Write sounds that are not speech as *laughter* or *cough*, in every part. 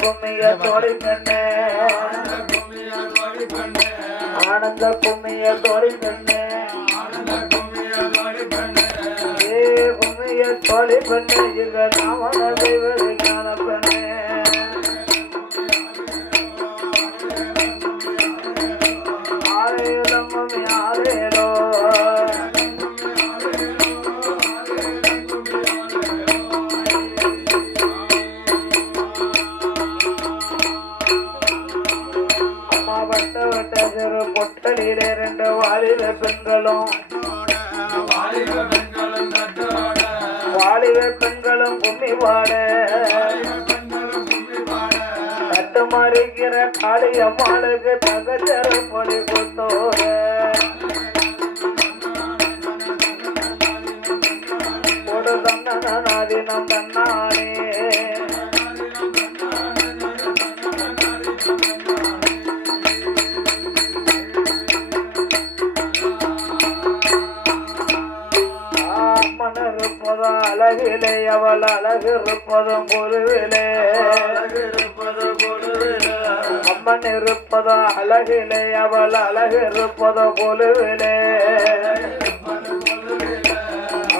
கும்மிய தோழி பெண்ணே ஆனந்த கும்மிய தோழி பெண்ணே பெண்களும் கும்மி பாட தட்டு தகச்சர மொழி கொத்தோட. ஒரு தன்னனாதினம் தன்னானே அம்மன் அழகிலே அவள் அழகு இருப்பதும் குருவிலே அம்மன் இருப்பதும் அழகிலே அவள் அழகு இருப்பதும் குழுவிலே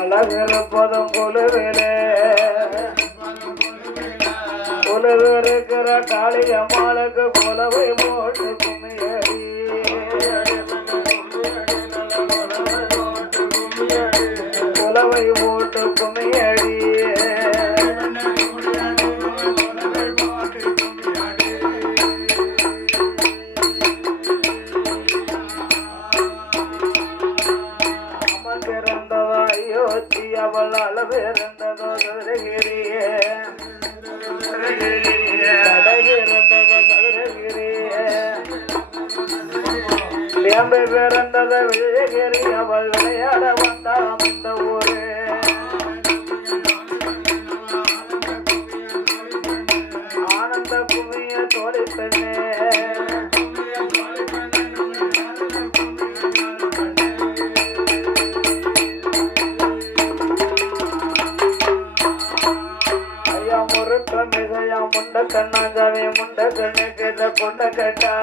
அழகு இருப்பதும் குழுவிலே குழுவு இருக்கிற காளியம்மாளுக்கு புலவை போட்டு வேம்பை பிறந்தத விழகிரி அவள் விளையாட வந்தாம் இந்த ஊரே. ஆனந்த குமிய தோழி பெண்ணே. ஐயா முருக்க மிகையா முண்ட கண்ணாஞ்சாவே முண்ட கண்ணு கேட்ட பொண்ண கேட்டா.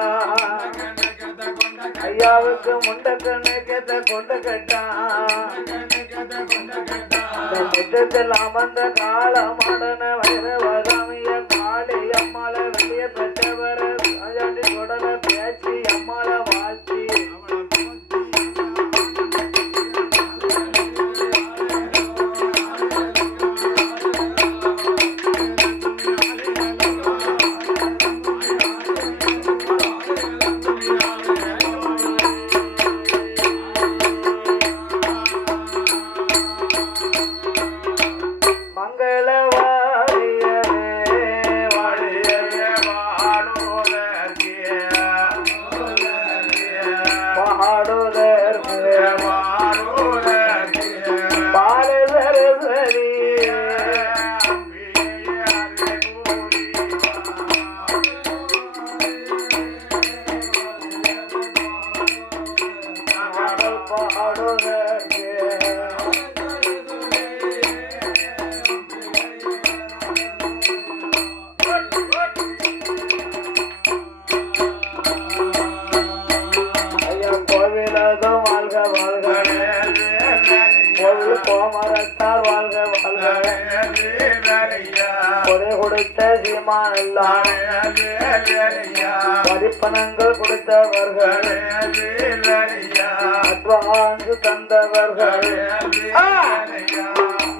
ஐயாவுக்கு முண்ட கண்ணு கேட்ட. கொண்ட கேட்டா. இந்த மிட்டத்தில் அமர்ந்த காலமாடன வைரவகாமிய கொடை கொடுத்த சீமான் மதிப்பணங்கள் கொடுத்தவர்கள் அட்வான்ஸ் தந்தவர்கள்.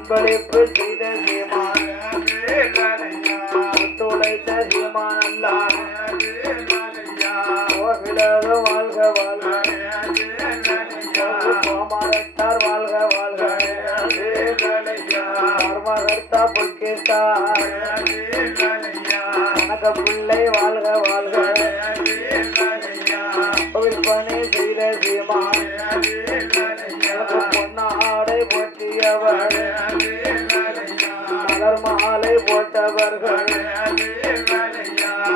அன்பளிப்பு செய்த சீமான் ஒத்துழைத்த சீமான் வாழ்க வாழ்க. கோவில் கோமர வாழ்க வாழ்க. தர்மகர்த்தா புல்கேஸ்தா கனக பிள்ளை வாழ்க. வாழ்க விற்பனை செய்த சீமான். பொன்னாடை போற்றியவர். மலர் மாலை போட்டவர்கள்.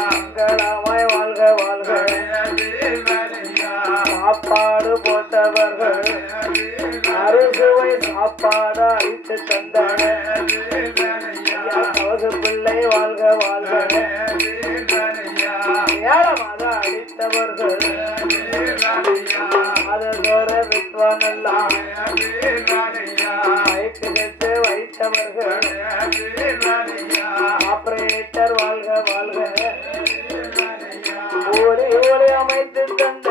மங்களமாய் வாழ்க வாழ்க. சாப்பாடு போட்டவர்கள். அறுசுவை சாப்பாடு அழித்து தந்தனர். வாழ்க வாழ்க. ஏழமாக அழித்தவர்கள் அதோர வித்வானெல்லாம் வைத்து வைத்தவர்கள். ஆபரேட்டர் வாழ்க வாழ்க. ஊரை ஊரை அமைத்து தந்த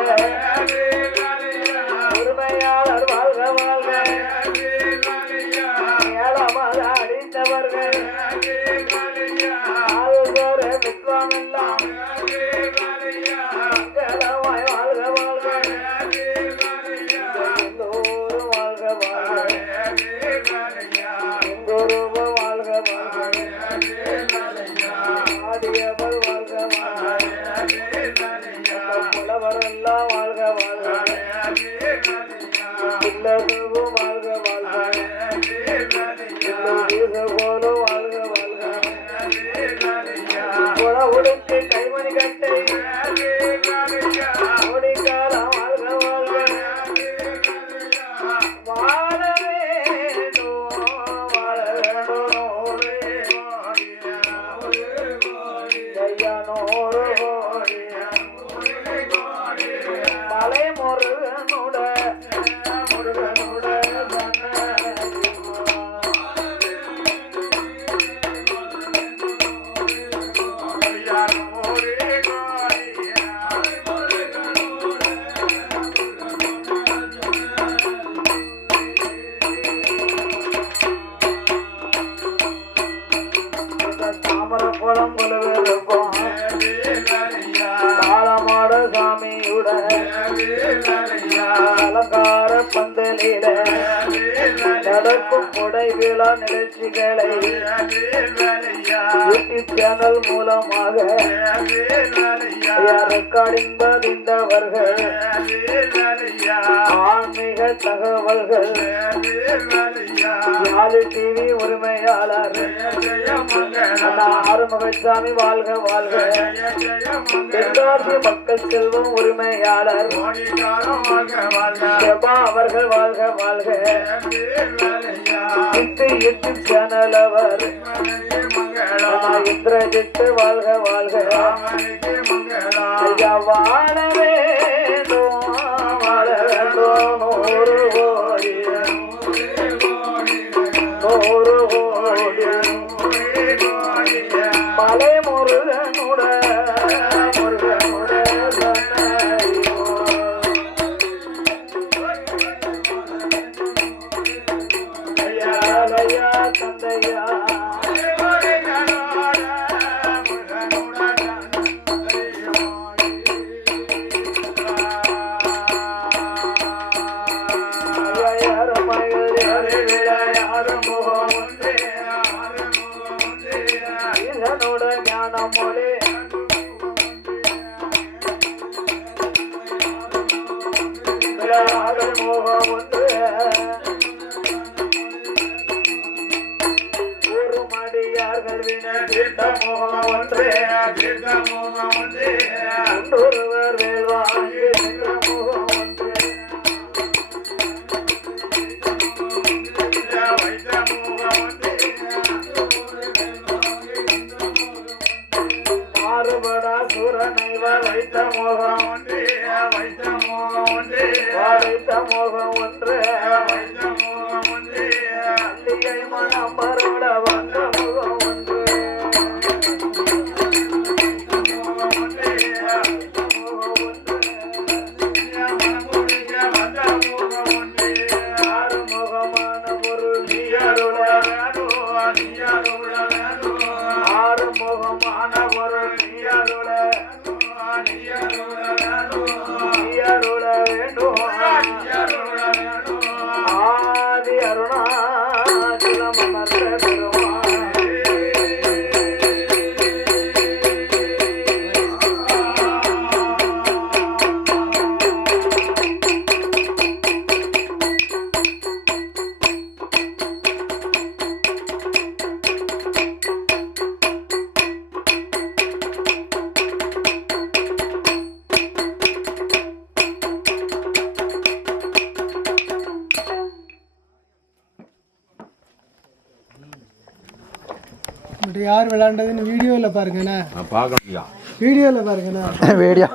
don't wanna விழா நிகழ்ச்சிகளை யூடியூப் சேனல் மூலமாக ரெக்கார்டிங் பதிந்தவர்கள் ஆன்மீக தகவல்கள் யாழி டிவி உரிமையாளர் ஆறுமுகசாமி வாழ்க வாழ்க தென்காசி மக்கள் செல்வம் உரிமையாளர் அவர்கள் வாழ்க வாழ்க. எட்டு இட்டு சேனல் அவர். அண்ணா இந்திரஜித்து வாழ்க வாழ்க. ஐயா வாழ வேண்டும் வாழ வேண்டும் நூறு கோடி. நூறு கோடி. மலை முருகனுடன் மடியார்கள் வின முகம் ஒன்று ஒன்றொருவர் வேல்வாங்கி நின்ற முகம் ஒன்று மாறுபடா சூரனை வைத்த முகம் வைத்த முகம் ஒன்று அல்லிகை மனம் மருட யார் விளையாண்டதுன்னு வீடியோவில் பாருங்கண்ணே. நான் பார்க்கணும்யா வீடியோவில் பாருங்கண்ணே. *laughs* வீடியோ